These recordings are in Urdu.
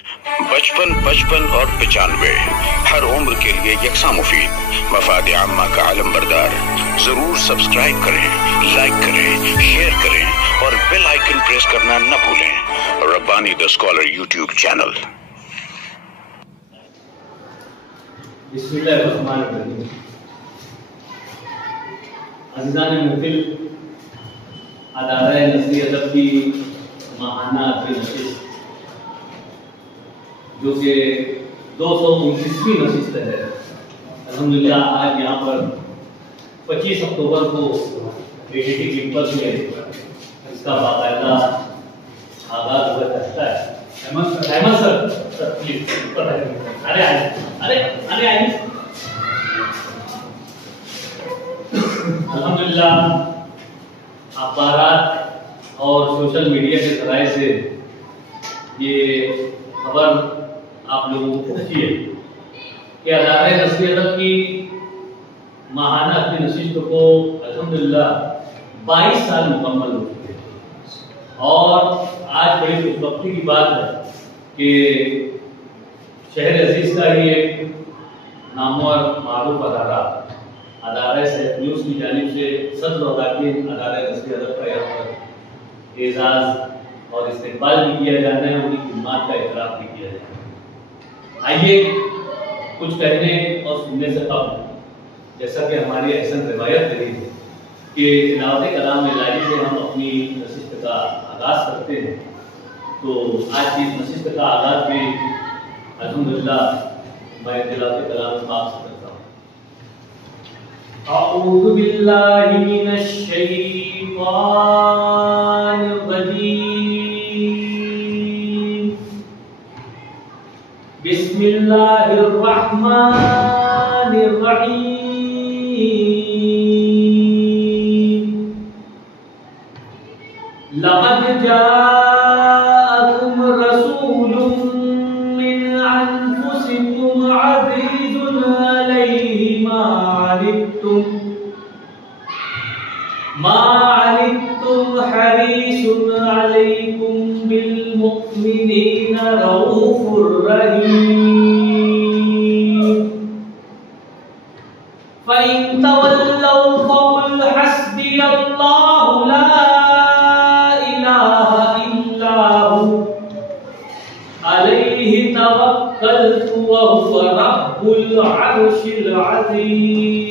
55, 55 اور 95 ہر عمر کے لیے یکساں مفید، مفاد عامہ کا علم بردار۔ ضرور سبسکرائب کریں، لائک کریں، شیئر کریں اور بیل آئیکن پریس کرنا نہ بھولیں۔ ربانی دا اسکالر یوٹیوب چینل۔ بسم اللہ الرحمن الرحیم۔ عزیزان محفل، ادارہ نثری ادب کی ماہانہ ادبی نشست جو کہ 229ویں نشست ہے، الحمدللہ آج یہاں پر 25 اکتوبر کو ADT کیمپس میں اس کا باقاعدہ آغاز ہوا کرتا ہے۔ احمد سر پلیز اوپر ارے آئیے۔ الحمدللہ اخبارات اور سوشل میڈیا کے ذرائع سے یہ خبر آپ لوگوں کو پہنچی ہے کہ ادارہ نثری ادب کی ماہانہ اپنی نشست کو الحمدللہ 22 سال مکمل ہو چکے ہیں، اور آج بڑی خوشبختی کی بات ہے کہ شہر عزیز کا ہی ایک نامور معروف ادارہ سیف نیوز کی جانب سے صدر و اراکین ادارہ نثری ادب کا یہاں پر اعزاز اور استقبال بھی کیا جانا ہے، ان کی خدمات کا اعتراف بھی کیا جانا ہے۔ آئیے کچھ کہنے اور سننے سے قبل، جیسا کہ ہماری احسن روایت رہی ہے کہ تلاوت کلام الہی سے ہم اپنی نشست کا آغاز کرتے ہیں، تو آج کی اس نشست کا آغاز بھی الحمدللہ میں تلاوت کلام پاک سے کرتا ہوں۔ اعوذ باللہ من الشیطان الرجیم، بسم اللہ الرحمن الرحیم۔ لقد جاءکم رسول من انفسکم عزیز علیہ ما عنتم حریص علیکم بالمؤمنین رؤوف رحیم۔ فإن تولوا فقل حسبی اللہ لا الہ الا هو علیہ توکلت وهو رب العرش العظیم۔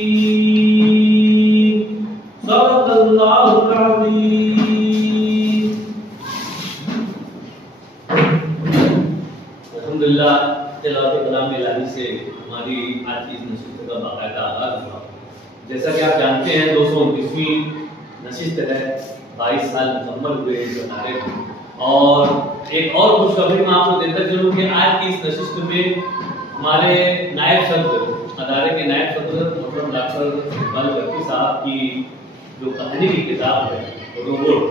صدق اللہ العظیم۔ الحمدللہ تلاوت کلام الہی سے ہماری آج کی اس نشست کا باقاعدہ آغاز ہوا۔ جیسا کہ آپ جانتے ہیں 229ویں نشست ہے، 22 سال مکمل ہوئے اس ادارے کو، اور ایک اور خوشخبری میں آپ کو دیتا چلوں کہ آج کی اس نشست میں ہمارے نائب صدر، ادارے کے نائب صدر محترم ڈاکٹر اقبال کرکی صاحب کی جو کہانی کی کتاب ہے روبوٹ،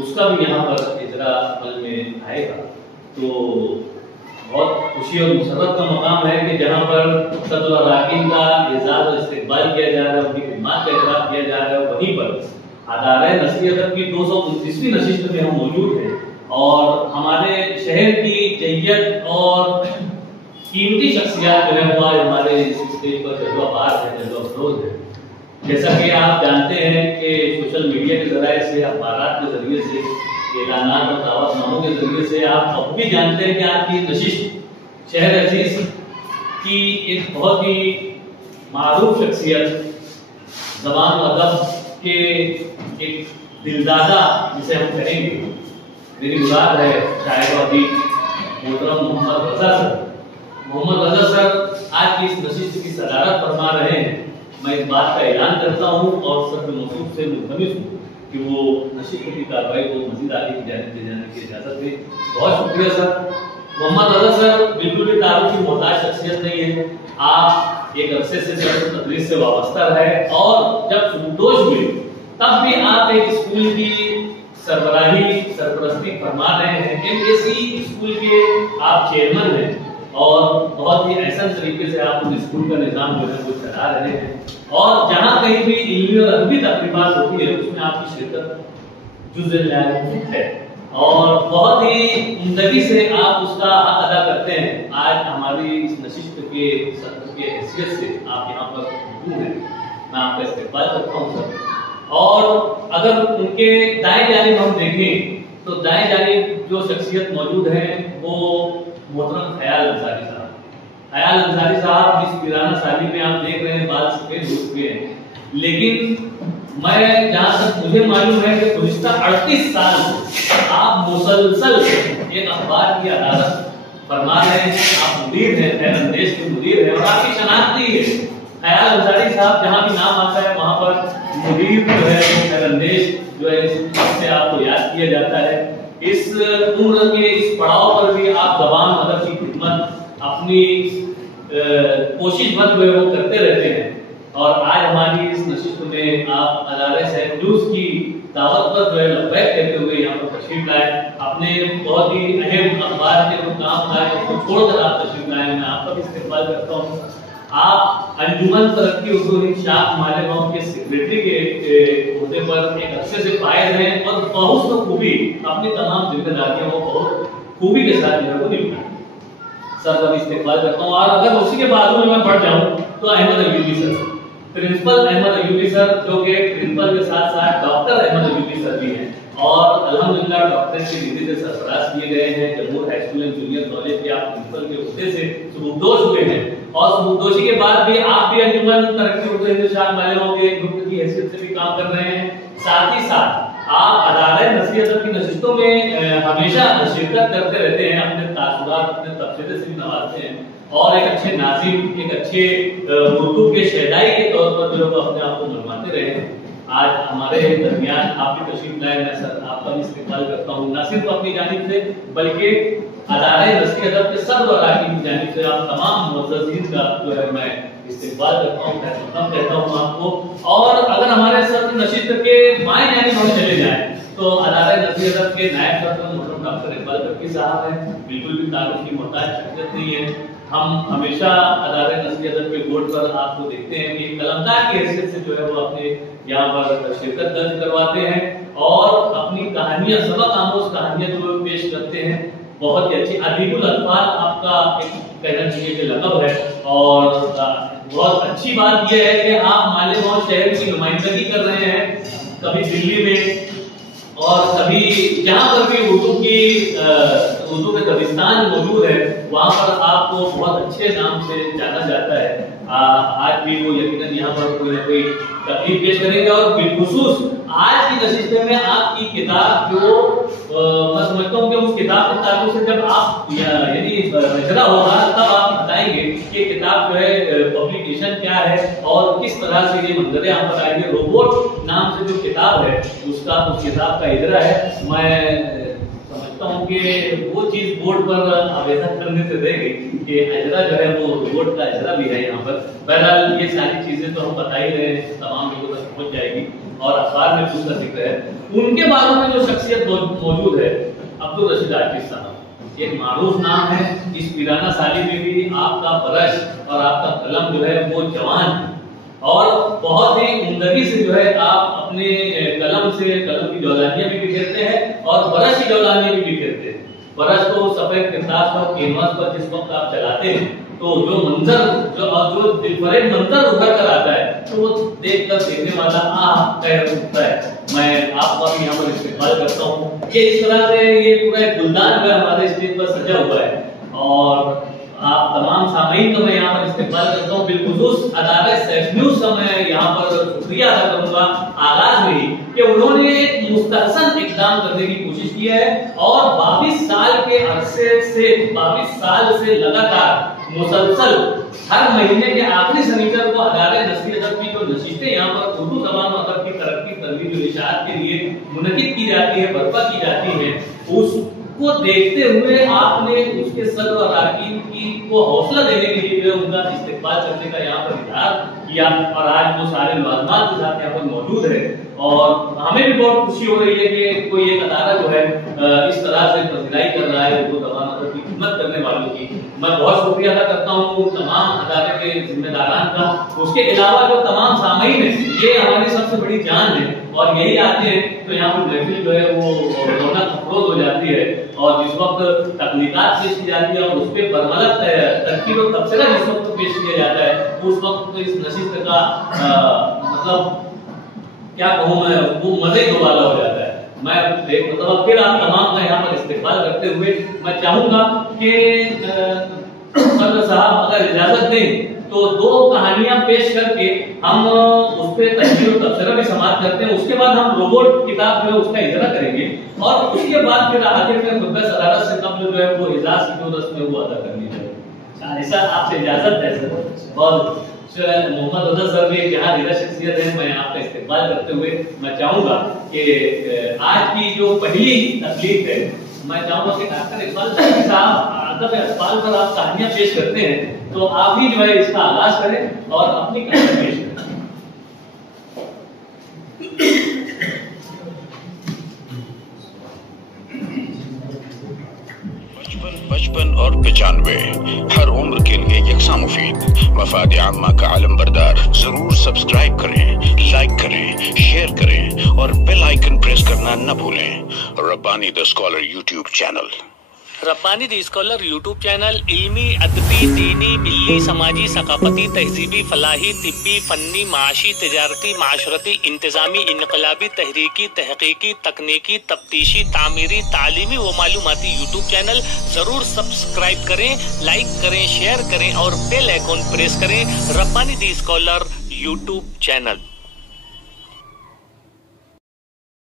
اس کا بھی یہاں پر اجرا عمل میں آئے گا۔ تو بہت خوشی اور مسرت کا مقام ہے کہ جہاں پر صدر و اراکین کا اعزاز اور استقبال کیا جا رہا ہے، ان کی خدمات کا اعتراف کیا جا رہا ہے، وہیں پر ادارہ نثری ادب کی 229ویں نشست میں ہم موجود ہیں، اور ہمارے شہر کی جیت اور قیمتی شخصیات جو ہے وہ آج ہمارے اس اسٹیج پر جلوہ باز ہے، جلوہ افروز ہے۔ جیسا کہ آپ جانتے ہیں کہ سوشل میڈیا کے ذرائع سے، اخبارات کے ذریعے سے، اعلانات اور دعوت ناموں کے ذریعے سے آپ اب بھی جانتے ہیں کہ آپ کی نشست شہر عزیز کی ایک بہت ہی معروف شخصیت، زبان و ادب کے ایک دلدادہ جسے ہم کہیں گے، میری مراد ہے شاعر و ادیب محترم محمد رضا سر۔ محمد رضا سر آج کی اس نشست کی صدارت فرما رہے ہیں۔ میں اس بات کا اعلان کرتا ہوں اور سب موصوف سے ملتمس ہوں کہ وہ نشست کی کارروائی کو مزید آگے کی جانب لے جانے کی اجازت دیں۔ بہت شکریہ سر۔ محمد رضا سر بالکل بھی تعارف کی محتاج شخصیت نہیں ہے، آپ ایک عرصے سے تدریس سے وابستہ رہے، اور جب سبکدوش ہوئے تب بھی آپ ایک اسکول کی سرپرستی فرما رہے ہیں۔ MAC اسکول کے آپ چیئرمین ہیں، اور بہت ہی احسن طریقے سے آپ اس اسکول کا نظام جو ہے وہ چلا رہے ہیں، اور جہاں کہیں بھی علمی اور ادبی تقریبات ہوتی ہے اس میں آپ کی شرکت جزء لازم ہے، اور بہت ہی عمدگی سے آپ اس کا آج ہماری اس نشست کے صدر کے حیثیت سے آپ یہاں پر موجود ہیں، میں آپ کا استقبال کرتا ہوں سر۔ اور اگر ان کے دائیں جانب ہم دیکھیں تو دائیں جانب جو شخصیت موجود ہیں وہ محترم خیال انصاری صاحب۔ خیال انصاری صاحب اس پیرانہ سالی میں آپ دیکھ رہے ہیں بال سفید ہو چکے ہیں، لیکن میں جہاں تک مجھے معلوم ہے کہ گزشتہ 38 سال آپ مسلسل ایک اخبار کی عدالت فرما رہے ہیں، آپ مدیر ہیں، خیر اندیش کے مدیر ہیں، اور آپ کی شناخت بھی ہے خیال انصاری صاحب جہاں بھی نام آتا ہے وہاں پر مدیر جو ہے خیر اندیش جو ہے اس سے آپ کو یاد کیا جاتا ہے۔ اس عمر کے اس پڑاؤ پر بھی آپ زبان ادب کی خدمت اپنی کوشش بند ہوئے وہ کرتے رہتے ہیں، اور آج ہماری اس نشست میں آپ ادارہ سیف نیوز کی دعوت پر جو ہے لبیک کہتے ہوئے یہاں پر تشریف لائے، اپنے بہت ہی اہم اخبار کے جو کام تھا اس کو چھوڑ کر آپ تشریف لائے، میں آپ کا بھی استقبال کرتا ہوں۔ آپ انجمن ترقی اردو ہند شاخ مالیگاؤں کے سیکریٹری کے عہدے پر ایک عرصے سے فائز ہیں، اور بہت خوبی اپنی تمام ذمہ داریوں کو بہت خوبی کے ساتھ جو ہے وہ نبھاتے ہیں۔ سر کا بھی استقبال کرتا ہوں، اور اگر اسی کے بعد میں بڑھ جاؤں تو احمد ایوبی سر، پرنسپل احمد ایوبی سر، جو کہ پرنسپل کے ساتھ ساتھ ڈاکٹر احمد ایوبی سر بھی ہیں، اور الحمدللہ ڈاکٹریٹ کی ڈگری سے سرفراز کیے گئے ہیں۔ جمہور high school and junior college کے آپ پرنسپل کے عہدے سے سبکدوش ہوئے ہیں، اور سبکدوشی کے بعد بھی آپ بھی انجمن ترقی اردو ہند شاخ مالیگاؤں کے گروپ کی حیثیت سے بھی کام کر رہے ہیں۔ ساتھ ہی ساتھ آپ ادارہ نثری ادب کی نشستوں میں ہمیشہ شرکت کرتے رہتے ہیں، اپنے تاثرات اپنے تبصرے سے بھی نوازتے ہیں، اور ایک اچھے ناظم، ایک اچھے اردو کے شہدائی کے طور پر جو اپنے آپ کو منواتے رہے ہیں۔ آج ہمارے درمیان آپ بھی تشریف لائے، میں سر آپ کا بھی استقبال کرتا ہوں، نہ صرف اپنی جانب سے بلکہ ادارہ نثری ادب کے سب اراکین کی جانب سے آپ تمام معززین کا جو ہے میں استقبال کرتا ہوں، کہتا ہوں آپ کو۔ اور اگر ہمارے صدر نشست کے بائیں جانب ہم چلے جائیں تو ادارہ نثری ادب کے نائب صدر محترم ڈاکٹر اقبال ترکی صاحب ہیں، بالکل بھی تعارف کی محتاج شخصیت نہیں ہے۔ ہم ہمیشہ ادارہ نثری ادب کے بورڈ پر آپ کو دیکھتے ہیں کہ قلمدار کی حیثیت سے جو ہے وہ اپنے یہاں پر شرکت درج کرواتے ہیں، اور اپنی کہانیاں، سبق آموز کہانیاں جو پیش کرتے ہیں، بہت ہی اچھی ادیب الالفاظ آپ کا ایک کہنا چاہیے کہ لقب ہے، اور بہت اچھی بات یہ ہے کہ آپ مالیگاؤں شہر کی نمائندگی کر رہے ہیں، کبھی دلی میں اور کبھی جہاں پر بھی اردو کے دبستان موجود ہے وہاں پر آپ کو بہت اچھے نام سے جانا جاتا ہے۔ آج بھی وہ یقیناً یہاں پر کوئی نہ کوئی تقریب پیش کریں گے، اور بالخصوص آج کی نشست میں آپ کی کتاب جو میں سمجھتا ہوں کہ اس کتاب کے تعلق سے جب آپ یعنی نشرہ ہوگا تب آپ بتائیں گے کہ کتاب جو ہے پبلیکیشن کیا ہے اور کس طرح سے یہ منظر عام پر آئی ہے۔ روبوٹ نام سے جو کتاب ہے اس کتاب کا اجرا ہے، میں سمجھتا ہوں کہ وہ چیز بورڈ پر آویزہ کرنے سے رہ گئی کہ اجرا جو ہے وہ روبوٹ کا اجرا بھی ہے یہاں پر۔ بہرحال یہ ساری چیزیں تو ہم بتا ہی رہے ہیں، تمام لوگوں تک پہنچ جائے گی، اور اخبار میں اس کا ذکر ہے۔ ان کے بارے میں جو شخصیت موجود ہے عبدالرشید عاجز صاحب، ایک معروف نام ہے، اس پیرانہ سالی میں بھی آپ کا برش اور آپ کا قلم جو ہے وہ جوان ہے، اور بہت ہی عمدگی سے جو ہے آپ اپنے قلم کی جولانیاں بھی بکھیرتے ہیں اور برش کی جولانیاں بھی بکھیرتے ہیں۔ برش کو سفید کرتاس پر کینوس پر جس وقت آپ چلاتے ہیں تو جو منظر جو دلفریب منظر ابھر کر آتا ہے تو وہ دیکھ کر دیکھنے والا کہہ اٹھتا ہے۔ میں آپ کا بھی یہاں پر استقبال کرتا ہوں کہ اس طرح سے یہ پورا گلدان جو ہمارے اسٹیج پر سجا ہوا ہے، اور آپ تمام سامعین کا میں یہاں پر استقبال کرتا ہوں، بالخصوص ادارہ سیف نیوز کا میں یہاں پر شکریہ ادا کروں گا آغاز میں ہی کہ انہوں نے ایک مستحسن اقدام کرنے کی کوشش کی ہے، اور 22 سال کے عرصے سے 22 سال سے لگاتار مسلسل ہر مہینے کے آخری سنیچر کو ادارہ نثری ادب کی جو نشستیں یہاں پر اردو زبان و ادب کی ترقی ترویج و اشاعت کے لیے منعقد کی جاتی ہے، برپا کی جاتی ہے، اس کو دیکھتے ہوئے آپ نے اس کے صدر و اراکین کو حوصلہ دینے کے لیے ان کا استقبال کرنے کا یہاں پر اظہار کیا، اور آج وہ سارے ملازمات کے ساتھ یہاں پر موجود ہے، اور ہمیں بھی بہت خوشی ہو رہی ہے کہ کوئی ایک ادارہ جو ہے اس طرح سے پذیرائی کر رہا ہے اردو زبان ادب کی خدمت کرنے والوں کی۔ میں بہت شکریہ ادا کرتا ہوں تمام ادارے کے ذمہ داران کا، اس کے علاوہ جو تمام سامعین ہیں، یہ ہماری سب سے بڑی جان ہے، اور یہی آتے ہیں تو یہاں پر محفل جو ہے وہ رونق افروز ہو جاتی ہے، اور جس وقت تخلیقات پیش کی جاتی ہے اور اس پہ برملا ترکیب و تبصرہ جس وقت پیش کیا جاتا ہے اس وقت تو اس نشست کا مطلب کیا کہوں میں وہ مزے کو والا ہو جاتا ہے. میں ایک مرتبہ پھر آپ تمام کا یہاں پر استقبال کرتے ہوئے میں چاہوں گا کہ صدر صاحب اگر اجازت دیں تو 2 کہانیاں پیش کر کے ہم اس پہ تحریر و تبصرہ بھی سماعت کرتے ہیں. اس کے بعد ہم روبوٹ کتاب جو ہے اس کا اجرا کریں گے اور اس کے بعد پھر آگے میں خطبہ صدارت سے قبل جو ہے وہ اجلاس کی جو رسم ہے وہ ادا کرنی ہے. ایسا آپ سے اجازت ہے سر. اور محمد افضل سر بھی ایک یہاں دیگر شخصیت ہے. میں آپ کا استقبال کرتے ہوئے میں چاہوں گا کہ آج کی جو پہلی تقریب ہے میں چاہوں گا کہ ڈاکٹر اقبال صاحب ادب اقبال پر آپ کہانیاں پیش کرتے ہیں تو آپ ہی جو ہے اس کا آغاز کریں اور اپنی کہانیاں پیش کریں. بچپن اور 95 ہر عمر کے لیے یکساں مفید. مفاد عامہ کا علم بردار. ضرور سبسکرائب کریں, لائک کریں, شیئر کریں اور بیل آئیکن پریس کرنا نہ بھولیں. ربانی دی اسکالر یوٹیوب چینل. ربانی دی اسکالر یوٹیوب چینل علمی، ادبی، دینی، ملی، سماجی، ثقافتی، تہذیبی، فلاحی، طبی، فنی، معاشی، تجارتی، معاشرتی، انتظامی، انقلابی، تحریکی، تحقیقی، تکنیکی، تفتیشی، تعمیری، تعلیمی و معلوماتی یوٹیوب چینل. ضرور سبسکرائب کریں، لائک کریں، شیئر کریں اور بیل آئیکن پریس کریں. ربانی دی اسکالر یوٹیوب چینل.